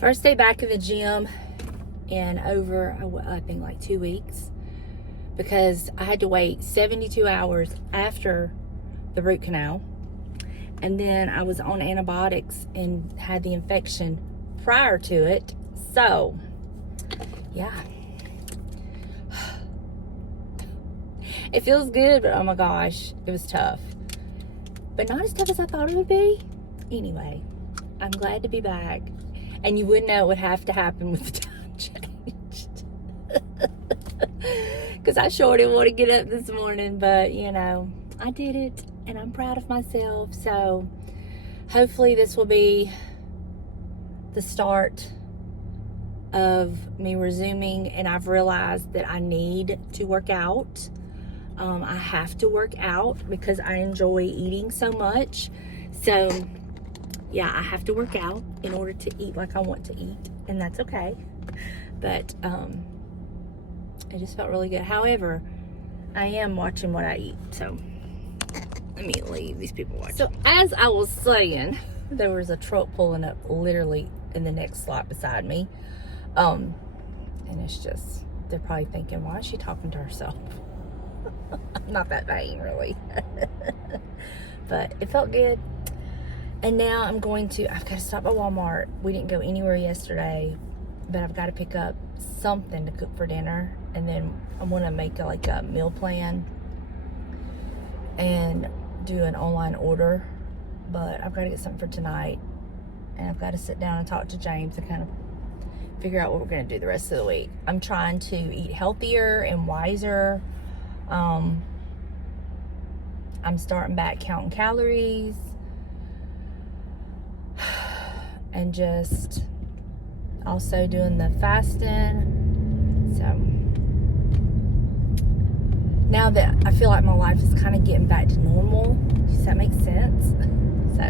First day back in the gym in over, I think like 2 weeks, because I had to wait 72 hours after the root canal. And then I was on antibiotics and had the infection prior to it. So, yeah. It feels good, but oh my gosh, it was tough. But not as tough as I thought it would be. Anyway, I'm glad to be back. And you wouldn't know it would have to happen with the time changed. Because I sure didn't want to get up this morning, but you know, I did it and I'm proud of myself. So hopefully this will be the start of me resuming, and I've realized that I need to work out. I have to work out because I enjoy eating so much. So yeah, I have to work out in order to eat like I want to eat, and that's okay. But it just felt really good. However, I am watching what I eat, so let me leave these people watching. So as I was saying, there was a truck pulling up literally in the next slot beside me, and it's just, they're probably thinking, why is she talking to herself? I'm not that vain, really. But it felt good. And now I've got to stop at Walmart. We didn't go anywhere yesterday, but I've got to pick up something to cook for dinner. And then I want to make a meal plan and do an online order. But I've got to get something for tonight. And I've got to sit down and talk to James and kind of figure out what we're going to do the rest of the week. I'm trying to eat healthier and wiser. I'm starting back counting calories and just also doing the fasting. So now that I feel like my life is kind of getting back to normal, does that make sense? So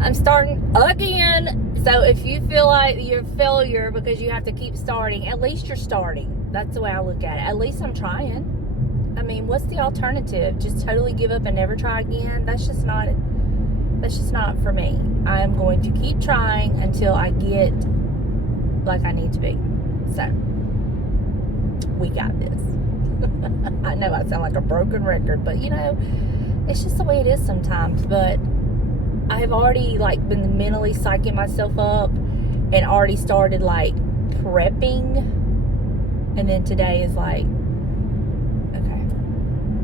I'm starting again. So if you feel like you're a failure because you have to keep starting, at least you're starting. That's the way I look at it. At least I'm trying. I mean, what's the alternative? Just totally give up and never try again? That's just not for me. I am going to keep trying until I get like I need to be. So, we got this. I know I sound like a broken record, but you know, it's just the way it is sometimes. But I have already been mentally psyching myself up and already started prepping. And then today is okay,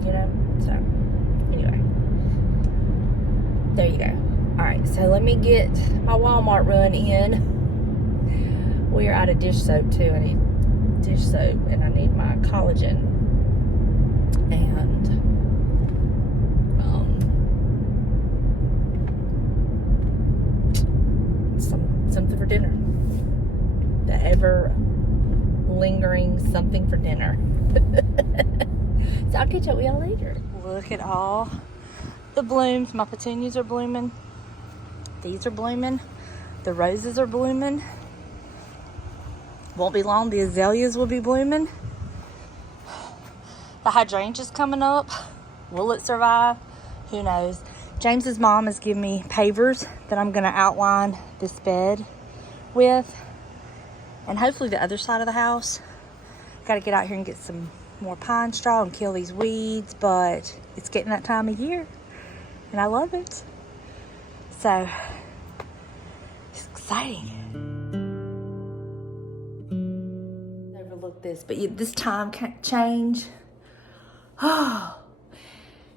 you know? So, anyway. There you go. Alright, so let me get my Walmart run in. We are out of dish soap too. I need dish soap and I need my collagen. And, something for dinner. The ever lingering something for dinner. So I'll catch up with y'all later. Look at all the blooms. My petunias are blooming. These are blooming. The roses are blooming. Won't be long, the azaleas will be blooming. The hydrangea's coming up. Will it survive? Who knows? James's mom has given me pavers that I'm going to outline this bed with. And hopefully the other side of the house. Got to get out here and get some more pine straw and kill these weeds, but it's getting that time of year and I love it. So it's exciting. Overlook this, but this time change, oh,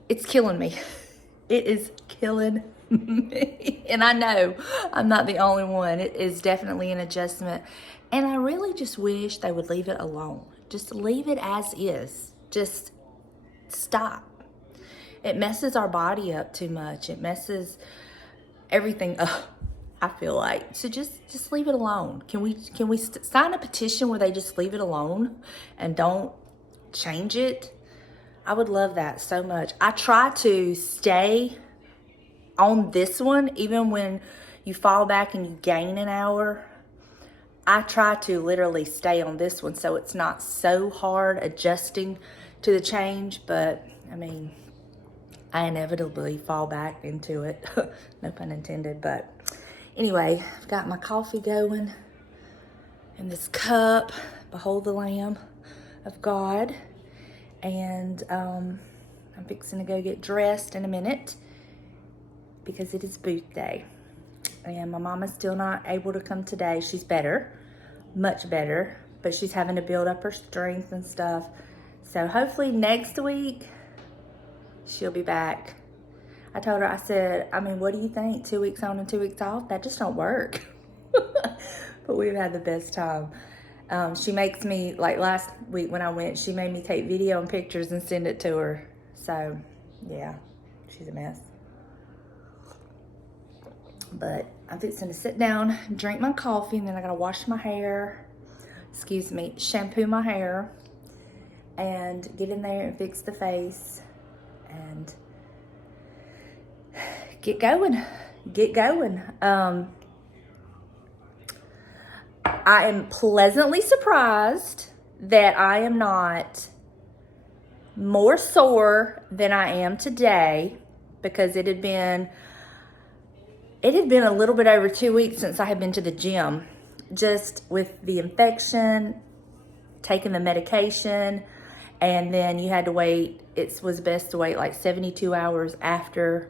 it's killing me. It is killing me. And I know I'm not the only one. It is definitely an adjustment. And I really just wish they would leave it alone. Just leave it as is. Just stop. It messes our body up too much. It messes everything up, I feel like. So just leave it alone. Can we sign a petition where they just leave it alone and don't change it? I would love that so much. I try to stay on this one, even when you fall back and you gain an hour. I try to literally stay on this one so it's not so hard adjusting to the change, but I mean, I inevitably fall back into it. No pun intended, but Anyway, I've got my coffee going in this cup. Behold the Lamb of God. And I'm fixing to go get dressed in a minute because it is booth day. And my mama's still not able to come today. She's better, much better, but she's having to build up her strength and stuff. So hopefully next week she'll be back. I told her, I said, I mean, what do you think? 2 weeks on and 2 weeks off? That just don't work. But we've had the best time. She makes me, like last week when I went, she made me take video and pictures and send it to her. So, yeah, she's a mess. But I'm fixing to sit down, drink my coffee, and then I gotta wash my hair, shampoo my hair, and get in there and fix the face, and get going. I am pleasantly surprised that I am not more sore than I am today, because it had been a little bit over 2 weeks since I had been to the gym, just with the infection, taking the medication, and then you had to wait. It was best to wait like 72 hours after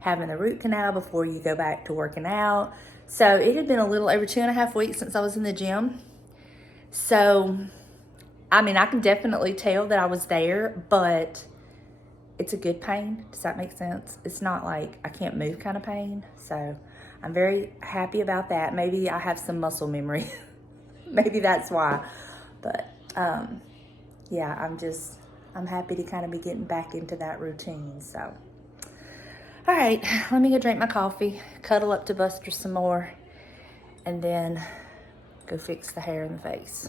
having the root canal before you go back to working out. So it had been a little over 2.5 weeks since I was in the gym. So, I mean, I can definitely tell that I was there, but it's a good pain. Does that make sense? It's not like I can't move kind of pain. So I'm very happy about that. Maybe I have some muscle memory. Maybe that's why. But yeah, I'm happy to kind of be getting back into that routine. So, all right, let me go drink my coffee, cuddle up to Buster some more, and then go fix the hair and the face.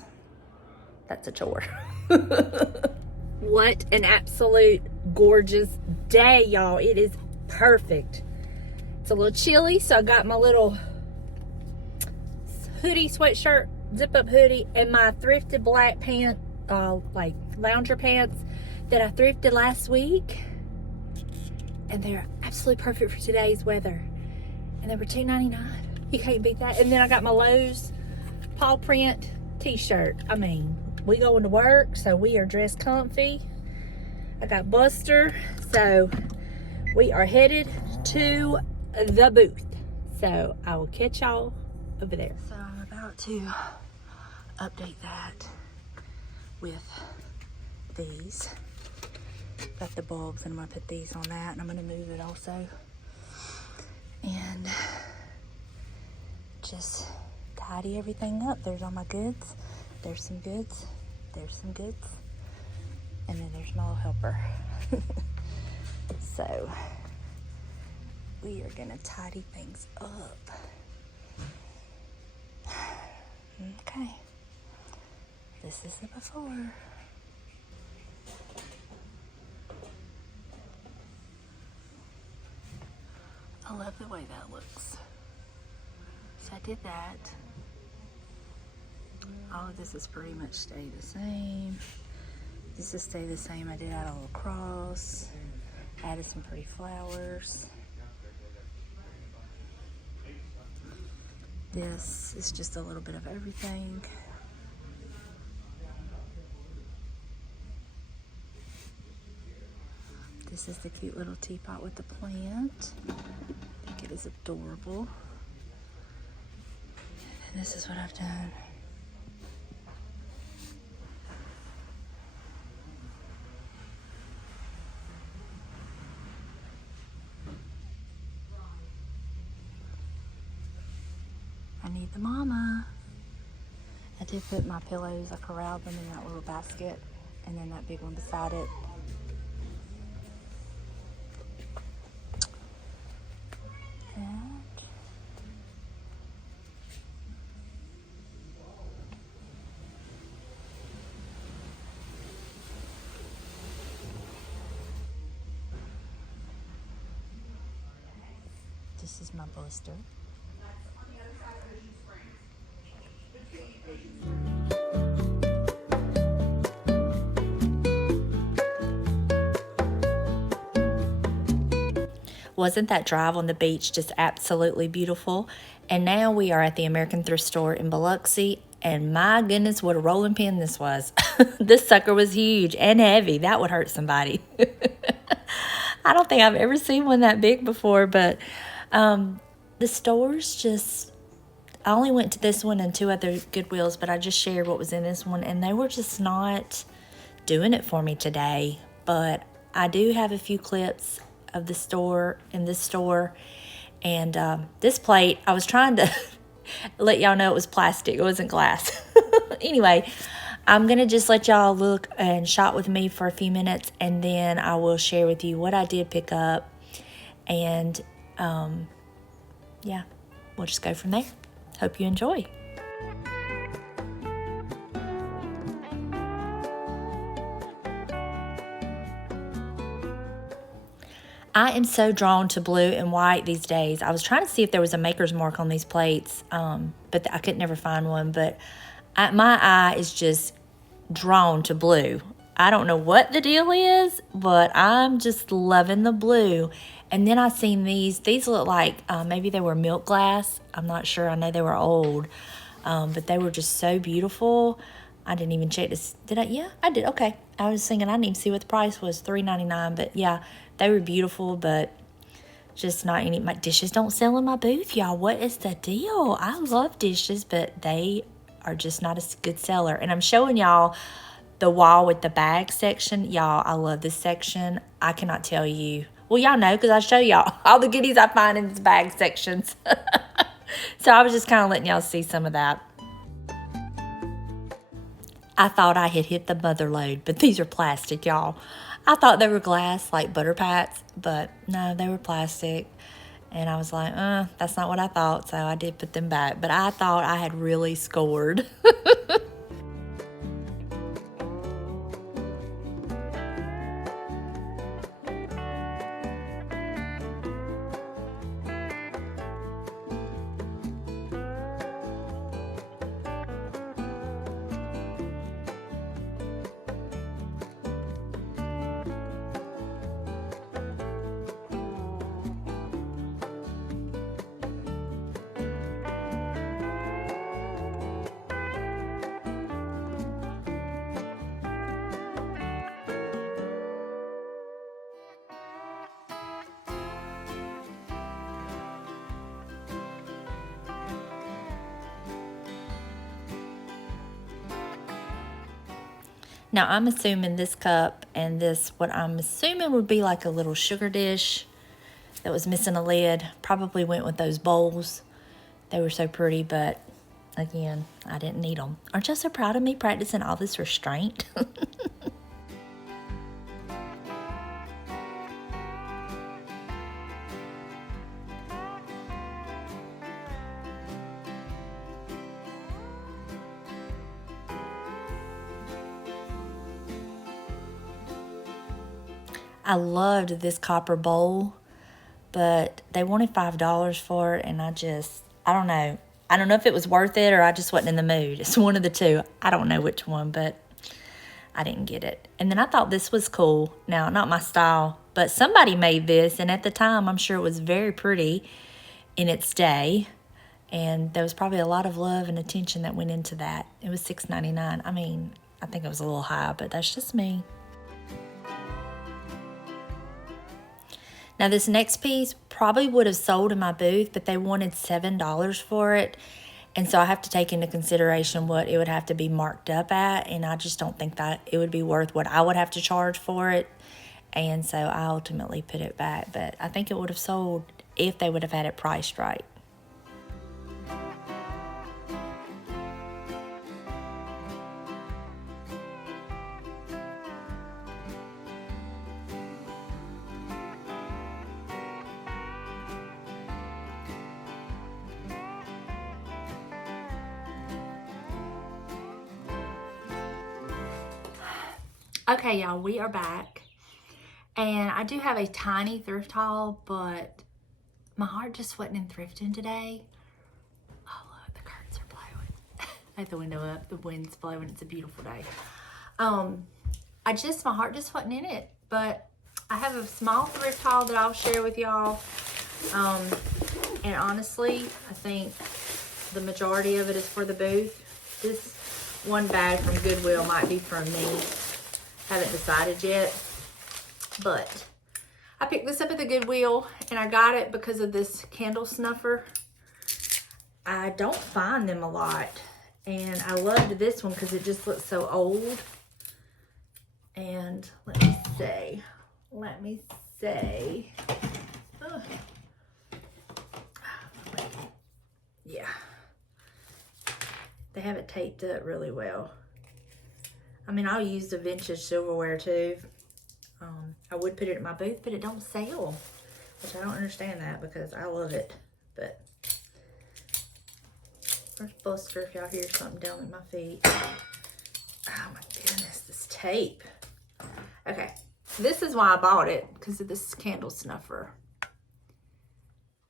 That's a chore. What an absolute gorgeous day, y'all. It is perfect. It's a little chilly, so I got my little hoodie, sweatshirt, zip-up hoodie, and my thrifted black pant, like lounger pants that I thrifted last week. And they're absolutely perfect for today's weather. And they were $2.99. You can't beat that. And then I got my Lowe's paw print t-shirt. I mean, we going to work, so we are dressed comfy. I got Buster, so we are headed to the booth. So I will catch y'all over there. So I'm about to update that with these. Got the bulbs, and I'm gonna put these on that, and I'm gonna move it also. And just tidy everything up. There's all my goods. There's some goods. There's some goods. And then there's my little helper. So we are gonna tidy things up. Okay. This is the before. I love the way that looks. So I did that. All of this is pretty much stayed the same. This is stay the same. I did add a little cross. Added some pretty flowers. This is just a little bit of everything. This is the cute little teapot with the plant. I think it is adorable. And this is what I've done. I need the mama. I did put my pillows, I corralled them in that little basket, and then that big one beside it. This is my Buster. Wasn't that drive on the beach just absolutely beautiful? And now we are at the American Thrift Store in Biloxi. And my goodness, what a rolling pin this was. This sucker was huge and heavy. That would hurt somebody. I don't think I've ever seen one that big before, but the stores just, I only went to this one and 2 other Goodwills, but I just shared what was in this one, and they were just not doing it for me today. But I do have a few clips of the store, in this store, and this plate, I was trying to let y'all know it was plastic, it wasn't glass. Anyway, I'm gonna just let y'all look and shop with me for a few minutes, and then I will share with you what I did pick up, and yeah, we'll just go from there. Hope you enjoy. I am so drawn to blue and white these days. I was trying to see if there was a maker's mark on these plates, but I could never find one. But my eye is just drawn to blue. I don't know what the deal is, but I'm just loving the blue. And then I seen these. These look like maybe they were milk glass. I'm not sure. I know they were old, but they were just so beautiful. I didn't even check this. Did I? Yeah, I did. Okay. I was thinking I didn't even see what the price was, $3.99. But yeah, they were beautiful, but just not any. My dishes don't sell in my booth, y'all. What is the deal? I love dishes, but they are just not a good seller. And I'm showing y'all the wall with the bag section. Y'all, I love this section. I cannot tell you. Well, y'all know because I show y'all all the goodies I find in these bag sections. So I was just kind of letting y'all see some of that. I thought I had hit the mother lode, but these are plastic, y'all. I thought they were glass, like butter pats, but no, they were plastic. And I was like, that's not what I thought, so I did put them back. But I thought I had really scored. Now, I'm assuming this cup and this, what I'm assuming would be like a little sugar dish that was missing a lid, probably went with those bowls. They were so pretty, but again, I didn't need them. Aren't y'all so proud of me practicing all this restraint? I loved this copper bowl, but they wanted $5 for it, and I don't know. I don't know if it was worth it or I just wasn't in the mood. It's one of the two. I don't know which one, but I didn't get it. And then I thought this was cool. Now, not my style, but somebody made this, and at the time, I'm sure it was very pretty in its day, and there was probably a lot of love and attention that went into that. It was $6.99. I mean, I think it was a little high, but that's just me. Now, this next piece probably would have sold in my booth, but they wanted $7 for it. And so I have to take into consideration what it would have to be marked up at. And I just don't think that it would be worth what I would have to charge for it. And so I ultimately put it back. But I think it would have sold if they would have had it priced right. Okay, y'all, we are back. And I do have a tiny thrift haul, but my heart just wasn't in thrifting today. Oh, look, the curtains are blowing. I have the window up, the wind's blowing, it's a beautiful day. My heart just wasn't in it, but I have a small thrift haul that I'll share with y'all. And honestly, I think the majority of it is for the booth. This one bag from Goodwill might be for me. Haven't decided yet. But I picked this up at the Goodwill, and I got it because of this candle snuffer. I don't find them a lot. And I loved this one because it just looks so old. And let me say. Ugh. Yeah. They have it taped up really well. I mean, I'll use the vintage silverware too. I would put it in my booth, but it don't sell. Which I don't understand that because I love it. But there's Buster if y'all hear something down at my feet. Oh my goodness, this tape. Okay, this is why I bought it, because of this candle snuffer.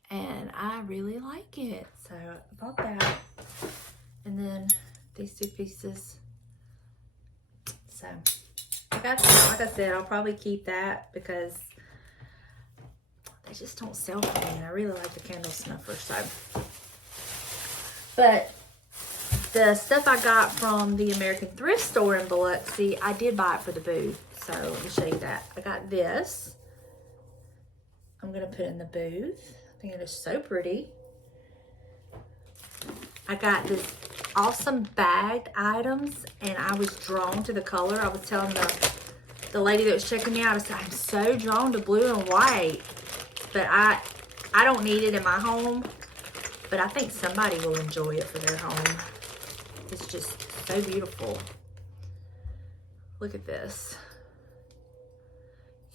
And I really like it. So I bought that. And then these 2 pieces. So like I said, I'll probably keep that because they just don't sell for me. And I really like the candle snuffer. So, but the stuff I got from the American thrift store in Biloxi, I did buy it for the booth. So let me show you that. I got this. I'm going to put in the booth. I think it is so pretty. I got this awesome bagged items, and I was drawn to the color. I was telling the lady that was checking me out, I said, I'm so drawn to blue and white. But I don't need it in my home. But I think somebody will enjoy it for their home. It's just so beautiful. Look at this.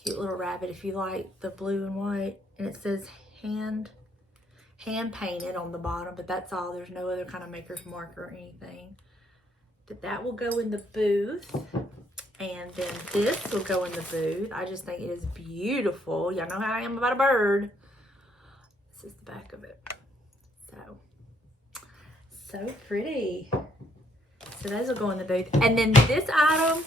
Cute little rabbit if you like the blue and white. And it says hand painted on the bottom, but that's all. There's no other kind of maker's mark or anything. But that will go in the booth. And then this will go in the booth. I just think it is beautiful. Y'all know how I am about a bird. This is the back of it. So pretty. So those will go in the booth. And then this item,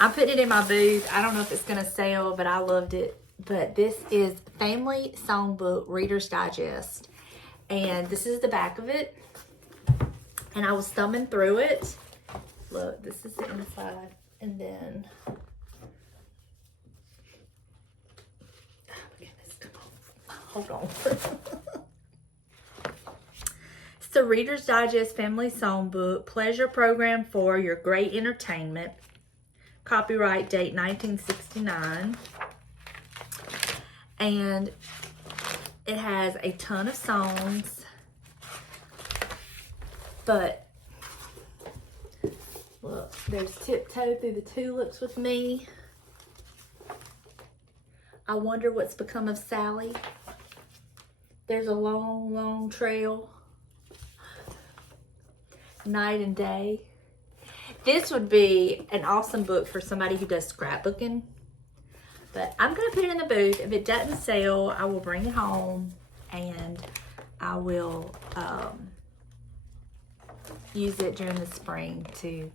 I put it in my booth. I don't know if it's going to sell, but I loved it. But this is Family Songbook Reader's Digest. And this is the back of it. And I was thumbing through it. Look, this is the inside. And then, oh my goodness, come on. Hold on. It's the Reader's Digest Family Songbook Pleasure Program for your great entertainment. Copyright date 1969. And it has a ton of songs, but look, there's Tiptoe Through the Tulips with Me. I Wonder What's Become of Sally. There's a Long, Long Trail. Night and Day. This would be an awesome book for somebody who does scrapbooking. But I'm going to put it in the booth. If it doesn't sell, I will bring it home and I will use it during the spring to,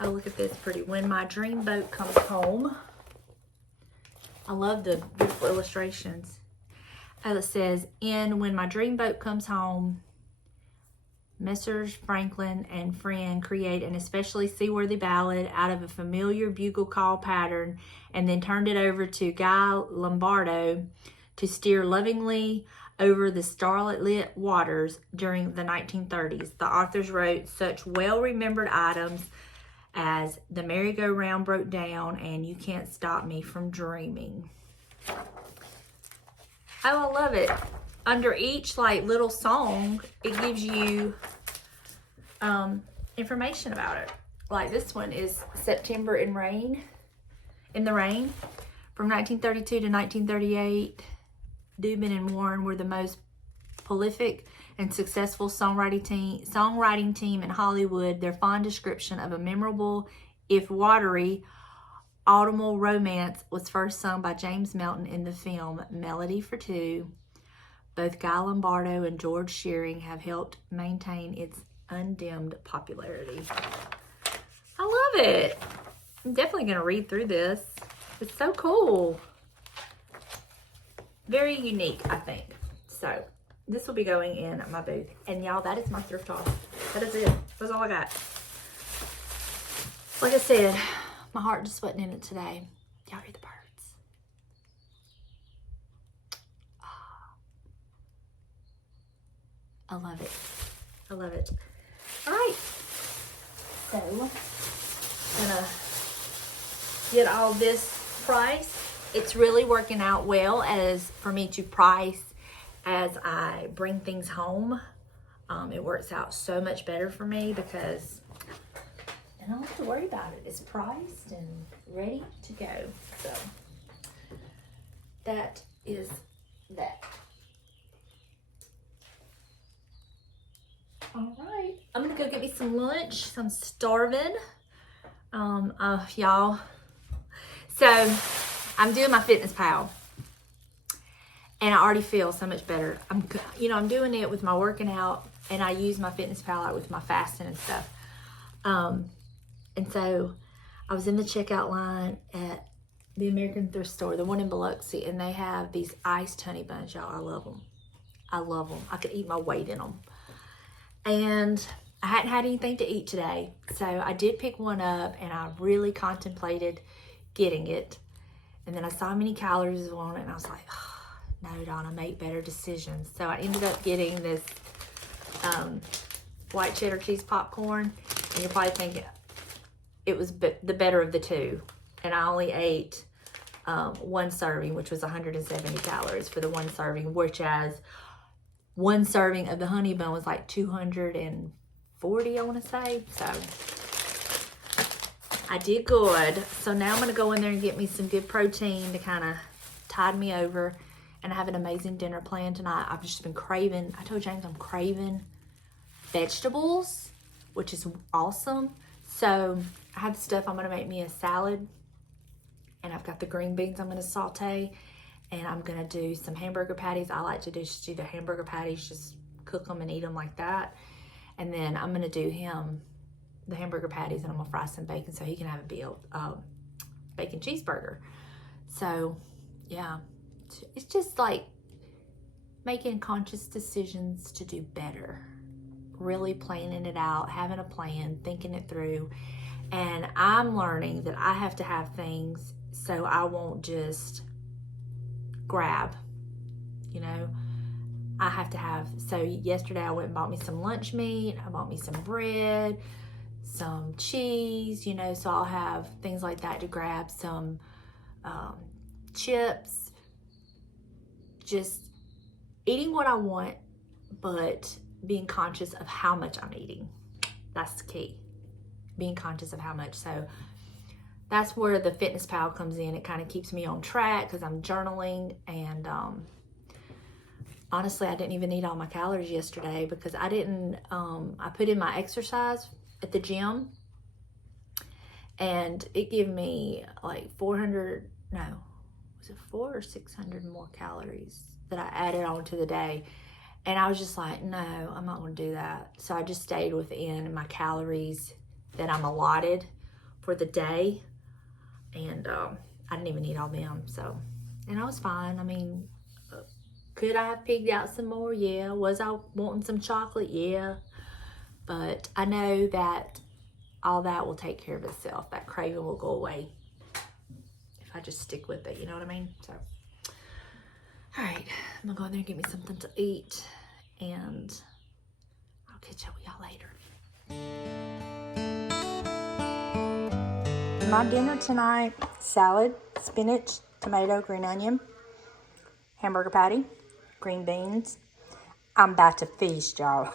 oh, look at this pretty. When My Dream Boat Comes Home. I love the beautiful illustrations. It says, When My Dream Boat Comes Home, Messrs. Franklin and Friend create an especially seaworthy ballad out of a familiar bugle call pattern and then turned it over to Guy Lombardo to steer lovingly over the starlit waters during the 1930s. The authors wrote such well-remembered items as The Merry-Go-Round Broke Down and You Can't Stop Me from Dreaming. Oh, I love it. Under each like little song, it gives you information about it. Like this one is September in the Rain. From 1932 to 1938, Dubin and Warren were the most prolific and successful songwriting team in Hollywood. Their fond description of a memorable, if watery, autumnal romance was first sung by James Melton in the film Melody for Two. Both Guy Lombardo and George Shearing have helped maintain its undimmed popularity. I love it. I'm definitely going to read through this. It's so cool. Very unique, I think. So this will be going in my booth. And y'all, that is my thrift haul. That is it. That's all I got. Like I said, my heart just wasn't in it today. Y'all hear the birds? Oh, I love it. I love it. All right. So, gonna get all this priced. It's really working out well as for me to price as I bring things home. It works out so much better for me because I don't have to worry about it. It's priced and ready to go. So that is that. All right, I'm gonna go get me some lunch. I'm starving. Y'all. So I'm doing my Fitness Pal, and I already feel so much better. I'm doing it with my working out, and I use my Fitness Pal out with my fasting and stuff. And so I was in the checkout line at the American thrift store, the one in Biloxi, and they have these iced honey buns, y'all. I love them. I love them. I could eat my weight in them. And I hadn't had anything to eat today, so I did pick one up, and I really contemplated getting it. And then I saw how many calories were on it, and I was like, oh, no, Donna, make better decisions. So I ended up getting this white cheddar cheese popcorn, and you're probably thinking it was the better of the two. And I only ate one serving, which was 170 calories for the one serving, which as one serving of the honey bun was like 240, I want to say. So I did good. So now I'm going to go in there and get me some good protein to kind of tide me over. And I have an amazing dinner planned tonight. I've just been craving, I told James I'm craving vegetables, which is awesome. So I have the stuff. I'm going to make me a salad. And I've got the green beans I'm going to saute. And I'm going to do some hamburger patties. I like to just do the hamburger patties, just cook them and eat them like that. And then I'm going to do him the hamburger patties, and I'm going to fry some bacon so he can have a bacon cheeseburger. So, yeah. It's just like making conscious decisions to do better. Really planning it out, having a plan, thinking it through. And I'm learning that I have to have things so I won't just grab, I have to have. So yesterday I went and bought me some lunch meat, I bought me some bread, some cheese, so I'll have things like that to grab, some chips, just eating what I want, but being conscious of how much I'm eating. That's the key, being conscious of how much. So that's where the Fitness Pal comes in. It kind of keeps me on track because I'm journaling. And honestly, I didn't even eat all my calories yesterday because I didn't, I put in my exercise at the gym, and it gave me like 400, no, was it 400 or 600 more calories that I added on to the day. And I was just like, no, I'm not going to do that. So I just stayed within my calories that I'm allotted for the day. And I didn't even eat all them. So, and I was fine. I mean, could I have pigged out some more? Yeah. Was I wanting some chocolate? Yeah. But I know that all that will take care of itself. That craving will go away if I just stick with it. You know what I mean? So, all right. I'm going to go in there and get me something to eat. And I'll catch up with y'all later. My dinner tonight, salad, spinach, tomato, green onion, hamburger patty, green beans. I'm about to feast, y'all.